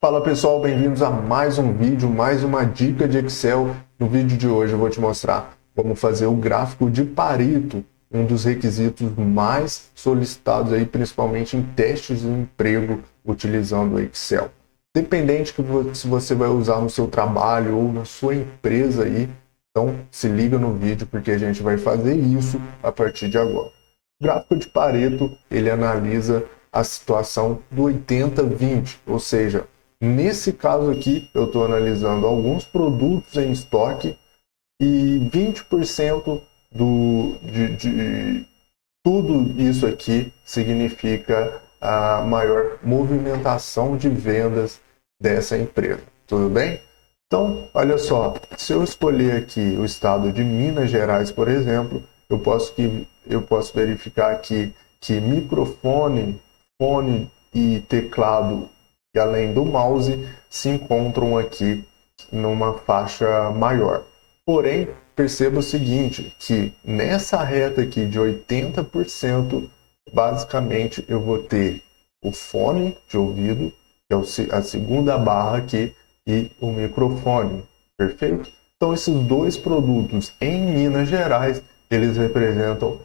Fala pessoal, bem-vindos a mais um vídeo, mais uma dica de Excel. No vídeo de hoje eu vou te mostrar como fazer o gráfico de Pareto, um dos requisitos mais solicitados aí, principalmente em testes de emprego utilizando o Excel. Dependente se você vai usar no seu trabalho ou na sua empresa aí, então se liga no vídeo porque a gente vai fazer isso a partir de agora. O gráfico de Pareto, ele analisa a situação do 80-20, ou seja, nesse caso aqui, eu estou analisando alguns produtos em estoque e 20% de tudo isso aqui significa a maior movimentação de vendas dessa empresa. Tudo bem? Então, olha só, se eu escolher aqui o estado de Minas Gerais, por exemplo, eu posso verificar aqui que microfone, fone e teclado, e além do mouse, se encontram aqui numa faixa maior. Porém, perceba o seguinte, que nessa reta aqui de 80%, basicamente eu vou ter o fone de ouvido, que é a segunda barra aqui, e o microfone, perfeito? Então esses dois produtos em Minas Gerais, eles representam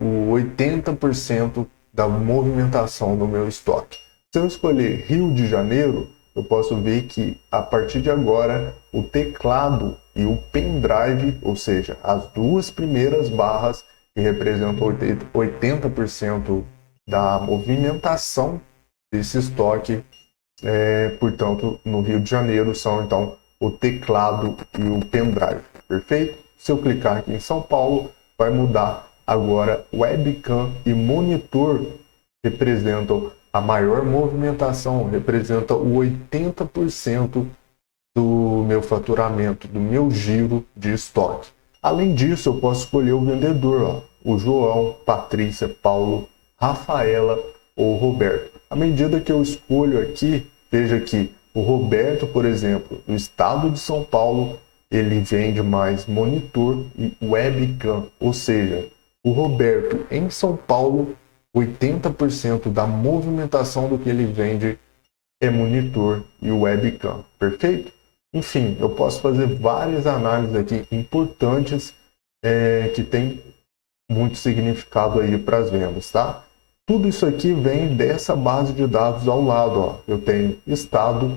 o 80% da movimentação do meu estoque. Se eu escolher Rio de Janeiro, eu posso ver que a partir de agora o teclado e o pendrive, ou seja, as duas primeiras barras que representam 80% da movimentação desse estoque, portanto, no Rio de Janeiro são então o teclado e o pendrive, perfeito? Se eu clicar aqui em São Paulo, vai mudar agora webcam e monitor representam a maior movimentação, representa o 80% do meu faturamento, do meu giro de estoque. Além disso, eu posso escolher o vendedor, ó, o João, Patrícia, Paulo, Rafaela ou Roberto. À medida que eu escolho aqui, veja que o Roberto, por exemplo, no estado de São Paulo, ele vende mais monitor e webcam, ou seja, o Roberto em São Paulo, 80% da movimentação do que ele vende é monitor e webcam, perfeito? Enfim, eu posso fazer várias análises aqui importantes que tem muito significado aí para as vendas, tá? Tudo isso aqui vem dessa base de dados ao lado, ó. Eu tenho estado,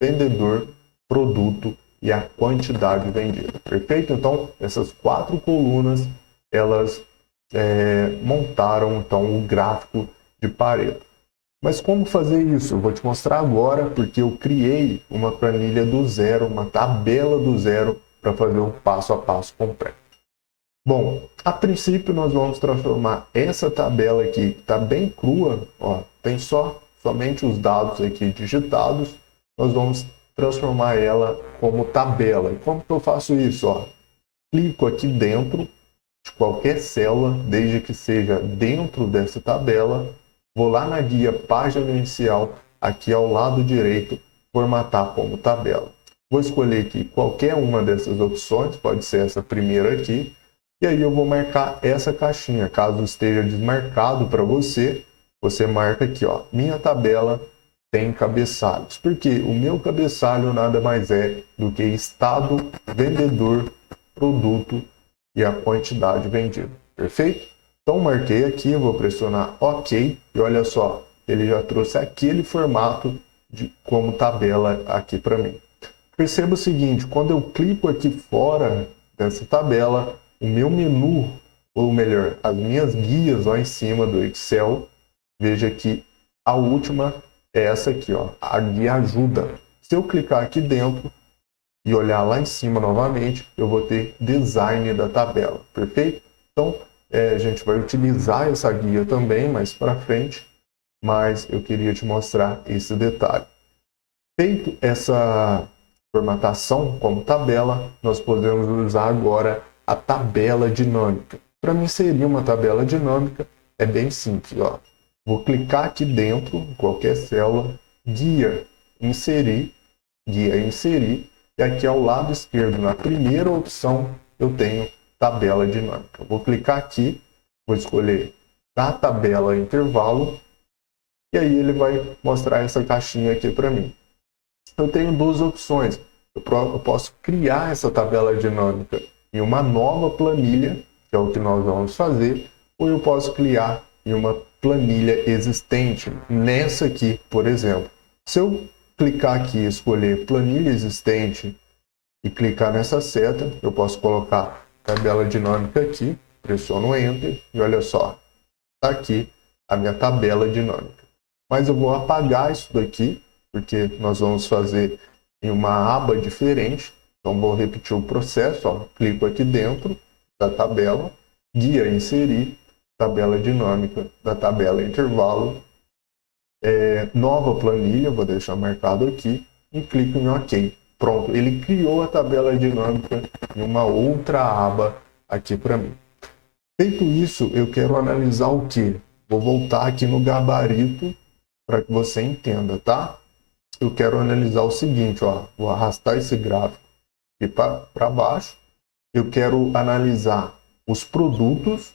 vendedor, produto e a quantidade vendida, perfeito? Então, essas quatro colunas, elas montaram então o gráfico de Pareto. Mas como fazer isso? Eu vou te mostrar agora, porque eu criei uma planilha do zero, uma tabela do zero, para fazer um passo a passo completo. Bom, a princípio nós vamos transformar essa tabela aqui, que está bem crua, ó, tem somente os dados aqui digitados, nós vamos transformar ela como tabela. E como que eu faço isso? Ó? Clico aqui dentro de qualquer célula, desde que seja dentro dessa tabela, vou lá na guia página inicial, aqui ao lado direito, formatar como tabela. Vou escolher aqui qualquer uma dessas opções, pode ser essa primeira aqui, e aí eu vou marcar essa caixinha. Caso esteja desmarcado para você, você marca aqui, ó, minha tabela tem cabeçalhos, porque o meu cabeçalho nada mais é do que estado, vendedor, produto e a quantidade vendida, perfeito? Então marquei aqui, vou pressionar OK e olha só, ele já trouxe aquele formato como tabela aqui para mim. Perceba o seguinte, quando eu clico aqui fora dessa tabela, o meu menu, ou melhor, as minhas guias lá em cima do Excel, veja que a última é essa aqui, ó, a guia ajuda. Se eu clicar aqui dentro e olhar lá em cima novamente, eu vou ter design da tabela, perfeito? Então, a gente vai utilizar essa guia também mais para frente, mas eu queria te mostrar esse detalhe. Feito essa formatação como tabela, nós podemos usar agora a tabela dinâmica. Para mim inserir uma tabela dinâmica é bem simples, ó. Vou clicar aqui dentro, em qualquer célula, guia inserir, e aqui ao lado esquerdo, na primeira opção, eu tenho tabela dinâmica. Vou clicar aqui, vou escolher da tabela intervalo, e aí ele vai mostrar essa caixinha aqui para mim. eu tenho duas opções. Eu posso criar essa tabela dinâmica em uma nova planilha, que é o que nós vamos fazer, ou eu posso criar em uma planilha existente. Nessa aqui, por exemplo. Se eu clicar aqui e escolher planilha existente e clicar nessa seta, eu posso colocar tabela dinâmica aqui, pressiono Enter e olha só, está aqui a minha tabela dinâmica. Mas eu vou apagar isso daqui, porque nós vamos fazer em uma aba diferente. Então vou repetir o processo, ó. Clico aqui dentro da tabela, guia inserir, tabela dinâmica da tabela intervalo, nova planilha, vou deixar marcado aqui, e clico em OK. Pronto, ele criou a tabela dinâmica em uma outra aba aqui para mim. Feito isso, eu quero analisar o que? Vou voltar aqui no gabarito para que você entenda, tá? Eu quero analisar o seguinte, ó, vou arrastar esse gráfico aqui para baixo. Eu quero analisar os produtos,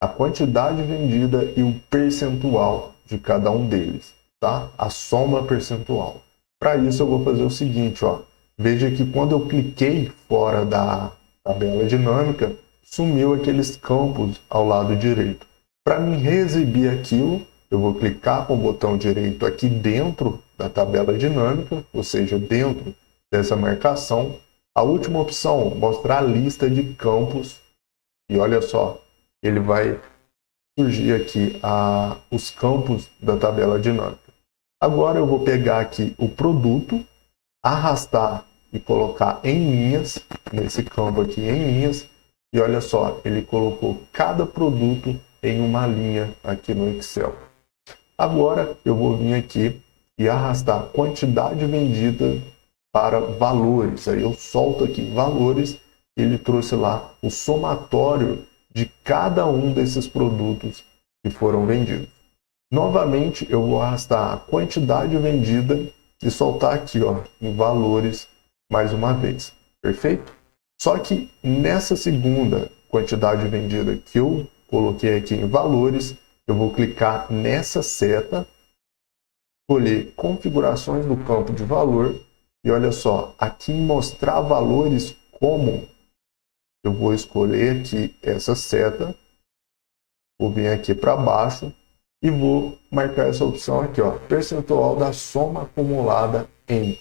a quantidade vendida e o percentual de cada um deles, tá? A soma percentual. Para isso eu vou fazer o seguinte, ó. Veja que quando eu cliquei fora da tabela dinâmica, sumiu aqueles campos ao lado direito. Para mim reexibir aquilo, eu vou clicar com o botão direito aqui dentro da tabela dinâmica, ou seja, dentro dessa marcação. A última opção, mostrar a lista de campos. E olha só, ele vai surgir aqui os campos da tabela dinâmica. Agora eu vou pegar aqui o produto, arrastar e colocar em linhas, nesse campo aqui em linhas, e olha só, ele colocou cada produto em uma linha aqui no Excel. Agora eu vou vir aqui e arrastar a quantidade vendida para valores. Aí eu solto aqui valores, ele trouxe lá o somatório de cada um desses produtos que foram vendidos. Novamente eu vou arrastar a quantidade vendida e soltar aqui, ó, em valores mais uma vez. Perfeito? Só que nessa segunda quantidade vendida que eu coloquei aqui em valores, eu vou clicar nessa seta, escolher configurações do campo de valor e olha só, aqui em mostrar valores como, eu vou escolher aqui essa seta, vou vir aqui para baixo e vou marcar essa opção aqui, ó, percentual da soma acumulada em.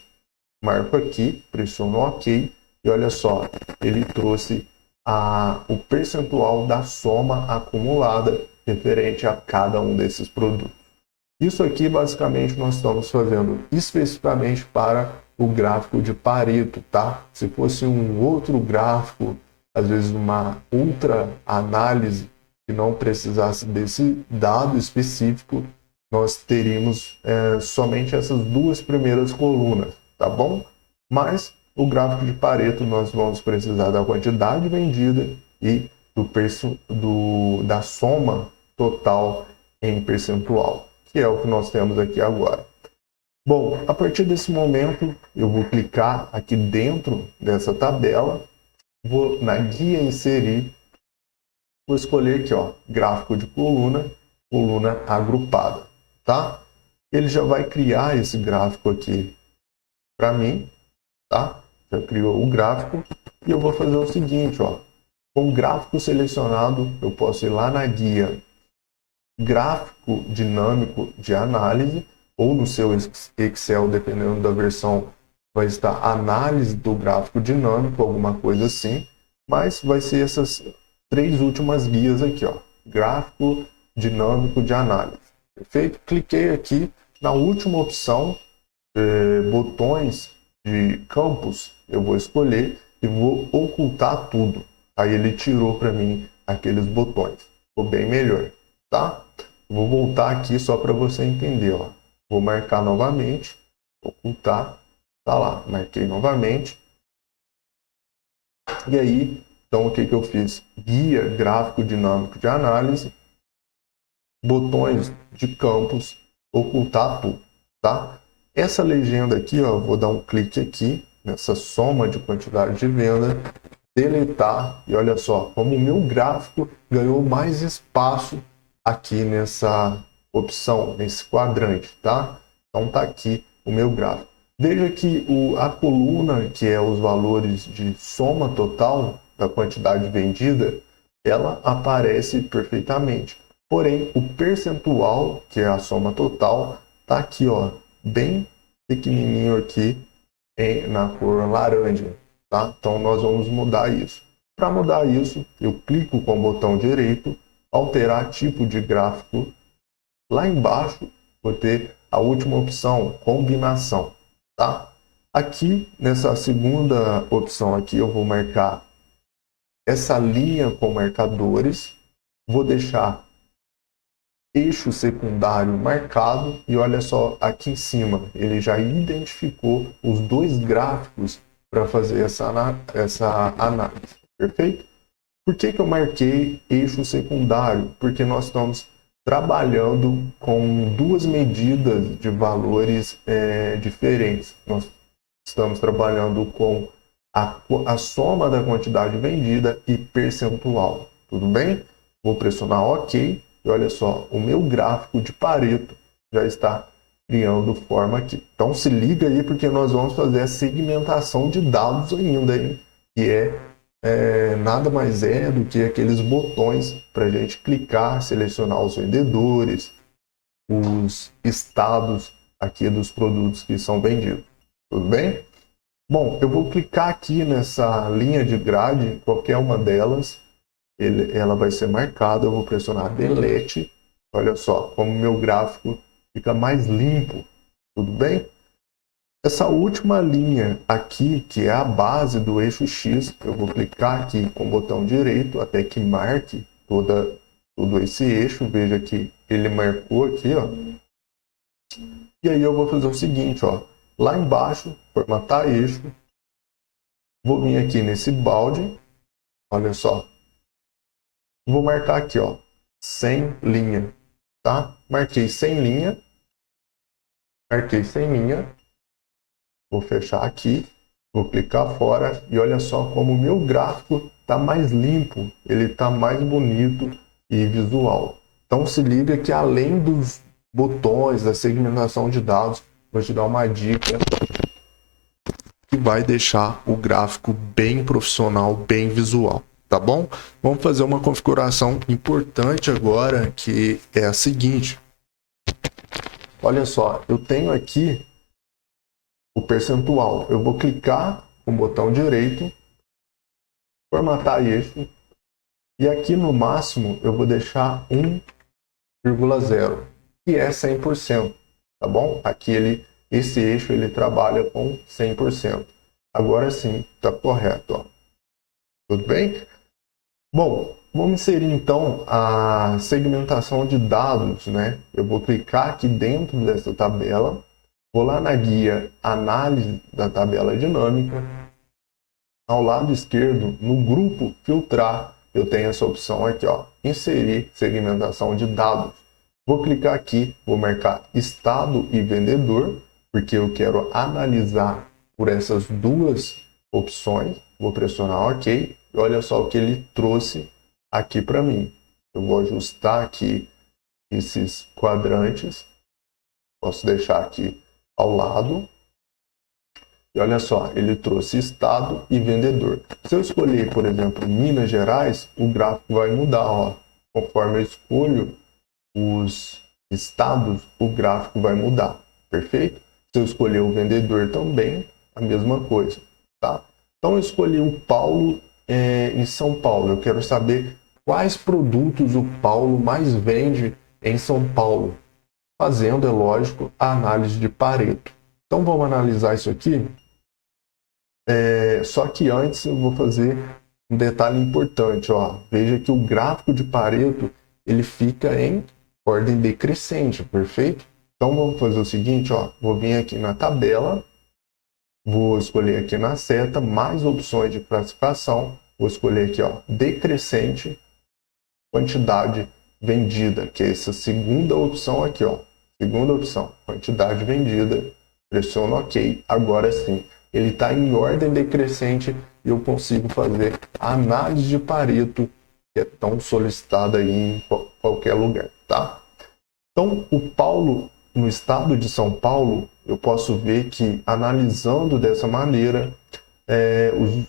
Marco aqui, pressiono OK e olha só, ele trouxe o percentual da soma acumulada referente a cada um desses produtos. Isso aqui basicamente nós estamos fazendo especificamente para o gráfico de Pareto, tá? Se fosse um outro gráfico, às vezes uma outra análise que não precisasse desse dado específico, nós teríamos somente essas duas primeiras colunas, tá bom? Mas o gráfico de Pareto nós vamos precisar da quantidade vendida e da soma total em percentual, que é o que nós temos aqui agora. Bom, a partir desse momento eu vou clicar aqui dentro dessa tabela, vou na guia inserir, vou escolher aqui, ó, gráfico de coluna, coluna agrupada, tá? Ele já vai criar esse gráfico aqui para mim, tá? Já criou o gráfico e eu vou fazer o seguinte, ó, com o gráfico selecionado, eu posso ir lá na guia gráfico dinâmico de análise, ou no seu Excel, dependendo da versão, vai estar análise do gráfico dinâmico, alguma coisa assim, mas vai ser essas três últimas guias aqui, ó, gráfico dinâmico de análise. Perfeito? Cliquei aqui na última opção, botões de campos, eu vou escolher e vou ocultar tudo. Aí ele tirou para mim aqueles botões. Ficou bem melhor, tá? Vou voltar aqui só para você entender, ó. Vou marcar novamente, ocultar, tá lá, marquei novamente. E aí, então o que eu fiz? Guia gráfico dinâmico de análise, botões de campos, ocultar tudo, tá? Essa legenda aqui, ó, vou dar um clique aqui nessa soma de quantidade de venda, deletar e olha só, como o meu gráfico ganhou mais espaço aqui nessa opção, nesse quadrante, tá? Então tá aqui o meu gráfico. Veja que a coluna, que é os valores de soma total da quantidade vendida, ela aparece perfeitamente. Porém, o percentual, que é a soma total, está aqui, ó, bem pequenininho aqui na cor laranja, tá? Então, nós vamos mudar isso. Para mudar isso, eu clico com o botão direito, alterar tipo de gráfico. Lá embaixo, vou ter a última opção, combinação, tá? Aqui, nessa segunda opção aqui, eu vou marcar essa linha com marcadores, vou deixar eixo secundário marcado e olha só aqui em cima, ele já identificou os dois gráficos para fazer essa análise, perfeito? Por que eu marquei eixo secundário? Porque nós estamos trabalhando com duas medidas de valores diferentes. Nós estamos trabalhando com a soma da quantidade vendida e percentual. Tudo bem? Vou pressionar OK. E olha só, o meu gráfico de Pareto já está criando forma aqui. Então se liga aí porque nós vamos fazer a segmentação de dados ainda, hein? Que nada mais é do que aqueles botões para a gente clicar, selecionar os vendedores, os estados aqui dos produtos que são vendidos. Tudo bem? Bom, eu vou clicar aqui nessa linha de grade, qualquer uma delas, ela vai ser marcada, eu vou pressionar Delete. Olha só, como o meu gráfico fica mais limpo, tudo bem? Essa última linha aqui, que é a base do eixo X, eu vou clicar aqui com o botão direito até que marque todo esse eixo. Veja que ele marcou aqui, ó. E aí eu vou fazer o seguinte, ó. Lá embaixo, formatar eixo. Vou vir aqui nesse balde, olha só. Vou marcar aqui, ó, 100 linha, tá? Marquei 100 linha. Marquei 100 linha. Vou fechar aqui, vou clicar fora e olha só como o meu gráfico está mais limpo, ele está mais bonito e visual. Então se liga que além dos botões, da segmentação de dados, vou te dar uma dica que vai deixar o gráfico bem profissional, bem visual, tá bom? Vamos fazer uma configuração importante agora, que é a seguinte. Olha só, eu tenho aqui o percentual. Eu vou clicar com o botão direito, formatar eixo, e aqui no máximo eu vou deixar 1,0, que é 100%, tá bom? Aqui esse eixo ele trabalha com 100%. Agora sim, está correto, ó. Tudo bem? Bom, vamos inserir então a segmentação de dados, né? Eu vou clicar aqui dentro dessa tabela. Vou lá na guia Análise da tabela dinâmica. Ao lado esquerdo, no grupo Filtrar, eu tenho essa opção aqui, ó, Inserir segmentação de dados. Vou clicar aqui, vou marcar Estado e Vendedor, porque eu quero analisar por essas duas opções. Vou pressionar OK. E olha só o que ele trouxe aqui para mim. Eu vou ajustar aqui esses quadrantes. Posso deixar aqui ao lado. E olha só, ele trouxe estado e vendedor. Se eu escolher, por exemplo, Minas Gerais, o gráfico vai mudar, ó. Conforme eu escolho os estados, o gráfico vai mudar, perfeito? Se eu escolher o vendedor também, a mesma coisa, tá? Então eu escolhi o Paulo em São Paulo. Eu quero saber quais produtos o Paulo mais vende em São Paulo, fazendo, é lógico, a análise de Pareto. Então vamos analisar isso aqui. Só que antes eu vou fazer um detalhe importante, ó. Veja que o gráfico de Pareto ele fica em ordem decrescente, perfeito? Então vamos fazer o seguinte, ó. Vou vir aqui na tabela, vou escolher aqui na seta mais opções de classificação, vou escolher aqui, ó, decrescente, quantidade vendida, que é essa segunda opção aqui, ó. Segunda opção, quantidade vendida, pressiono OK. Agora sim, ele está em ordem decrescente e eu consigo fazer a análise de Pareto, que é tão solicitada aí em qualquer lugar, tá? Então, o Paulo, no estado de São Paulo, eu posso ver que, analisando dessa maneira, os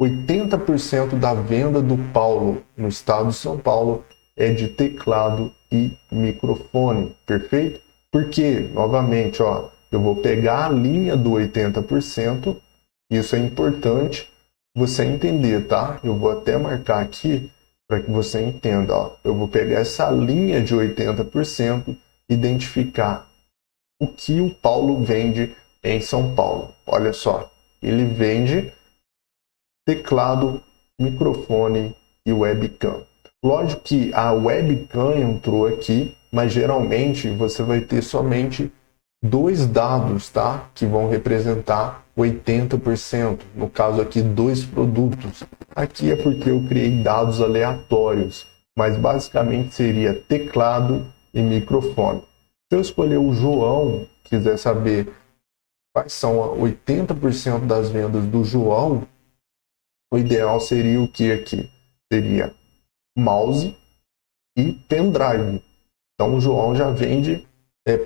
80% da venda do Paulo no estado de São Paulo é de teclado e microfone, perfeito? Porque, novamente, ó, eu vou pegar a linha do 80%, isso é importante você entender, tá? Eu vou até marcar aqui para que você entenda, ó. Eu vou pegar essa linha de 80%, identificar o que o Paulo vende em São Paulo. Olha só, ele vende teclado, microfone e webcam. Lógico que a webcam entrou aqui, mas geralmente você vai ter somente dois dados, tá? Que vão representar 80%. No caso aqui, dois produtos. Aqui é porque eu criei dados aleatórios, mas basicamente seria teclado e microfone. Se eu escolher o João, quiser saber quais são 80% das vendas do João, o ideal seria o que aqui? Seria mouse e pendrive. Então o João já vende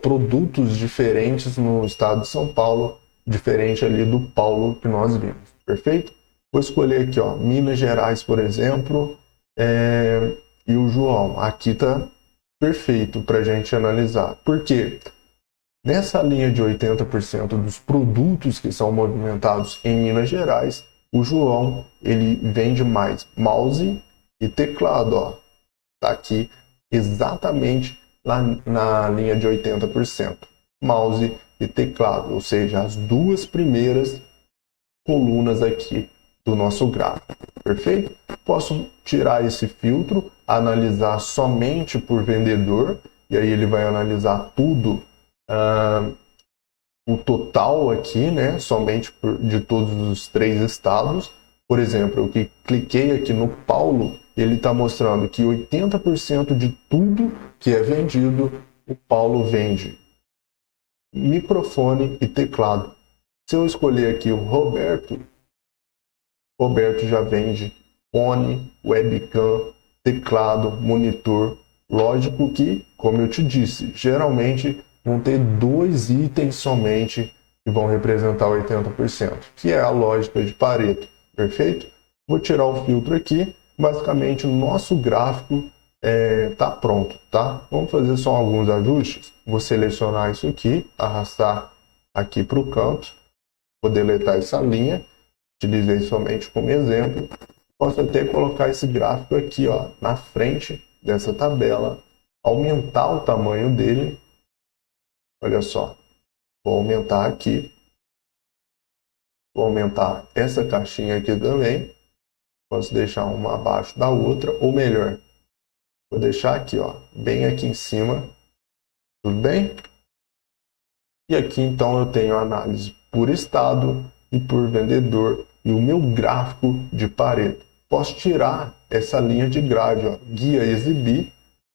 produtos diferentes no estado de São Paulo, diferente ali do Paulo que nós vimos, perfeito? Vou escolher aqui, ó, Minas Gerais, por exemplo, e o João. Aqui tá perfeito para a gente analisar. Por quê? Nessa linha de 80% dos produtos que são movimentados em Minas Gerais, o João ele vende mais mouse e teclado, ó. Tá aqui exatamente lá na linha de 80%. Mouse e teclado, ou seja, as duas primeiras colunas aqui do nosso gráfico. Perfeito? Posso tirar esse filtro, analisar somente por vendedor, e aí ele vai analisar tudo, o total aqui, né? Somente de todos os 3 estados. Por exemplo, eu cliquei aqui no Paulo, ele está mostrando que 80% de tudo que é vendido, o Paulo vende microfone e teclado. Se eu escolher aqui o Roberto, Roberto já vende fone, webcam, teclado, monitor. Lógico que, como eu te disse, geralmente vão ter 2 itens somente que vão representar 80%, que é a lógica de Pareto, perfeito? Vou tirar o filtro aqui, basicamente o nosso gráfico está pronto, tá? Vamos fazer só alguns ajustes. Vou selecionar isso aqui, arrastar aqui para o canto, vou deletar essa linha, utilizei somente como exemplo. Posso até colocar esse gráfico aqui, ó, na frente dessa tabela, aumentar o tamanho dele. Olha só, vou aumentar aqui, vou aumentar essa caixinha aqui também, posso deixar uma abaixo da outra, ou melhor, vou deixar aqui, ó, bem aqui em cima, tudo bem? E aqui então eu tenho a análise por estado e por vendedor e o meu gráfico de Pareto. Posso tirar essa linha de grade, ó, guia exibir.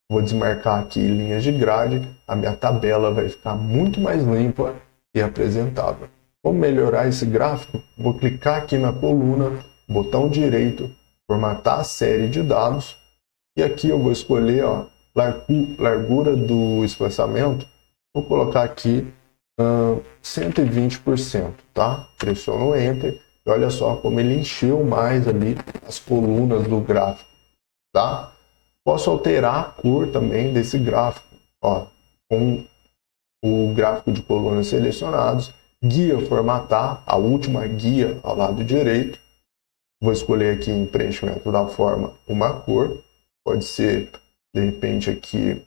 Vou desmarcar aqui linhas de grade, a minha tabela vai ficar muito mais limpa e apresentável. Vou melhorar esse gráfico, vou clicar aqui na coluna, botão direito, formatar a série de dados, e aqui eu vou escolher, ó, largura do espaçamento, vou colocar aqui 120%, tá? Pressiono Enter, e olha só como ele encheu mais ali as colunas do gráfico, tá? Posso alterar a cor também desse gráfico, ó, com o gráfico de colunas selecionados, guia formatar, a última guia ao lado direito. Vou escolher aqui em preenchimento da forma uma cor, pode ser de repente aqui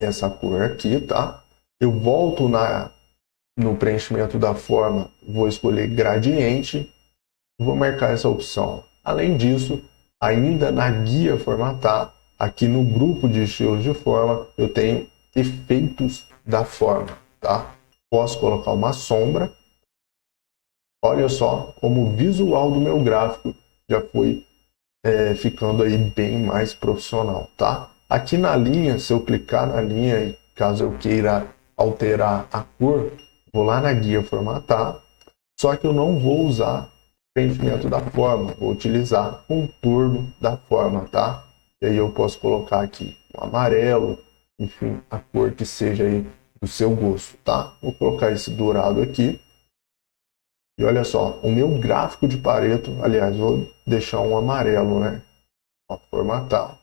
essa cor aqui, tá? Eu volto no preenchimento da forma, vou escolher gradiente, vou marcar essa opção. Além disso, ainda na guia formatar, aqui no grupo de estilos de forma, eu tenho efeitos da forma, tá? Posso colocar uma sombra. Olha só como o visual do meu gráfico já foi ficando aí bem mais profissional, tá? Aqui na linha, se eu clicar na linha e caso eu queira alterar a cor, vou lá na guia formatar, só que eu não vou usar preenchimento da forma, vou utilizar contorno da forma, tá? E aí eu posso colocar aqui um amarelo, enfim, a cor que seja aí do seu gosto, tá? Vou colocar esse dourado aqui. E olha só, o meu gráfico de Pareto, aliás, vou deixar um amarelo, né? Ó, formatar,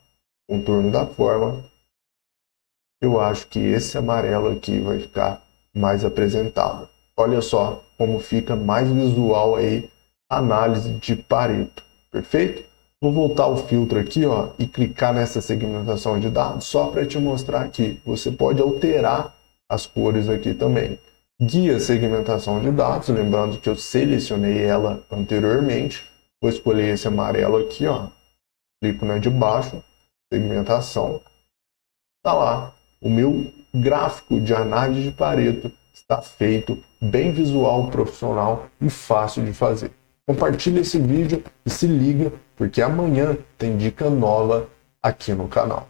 contorno da forma. Eu acho que esse amarelo aqui vai ficar mais apresentável. Olha só como fica mais visual aí a análise de Pareto, perfeito? Vou voltar o filtro aqui, ó, e clicar nessa segmentação de dados só para te mostrar aqui. Você pode alterar as cores aqui também. Guia segmentação de dados, lembrando que eu selecionei ela anteriormente. Vou escolher esse amarelo aqui, ó. Clico na de baixo, segmentação. Tá lá. O meu gráfico de análise de Pareto está feito, bem visual, profissional e fácil de fazer. Compartilhe esse vídeo e se liga, porque amanhã tem dica nova aqui no canal.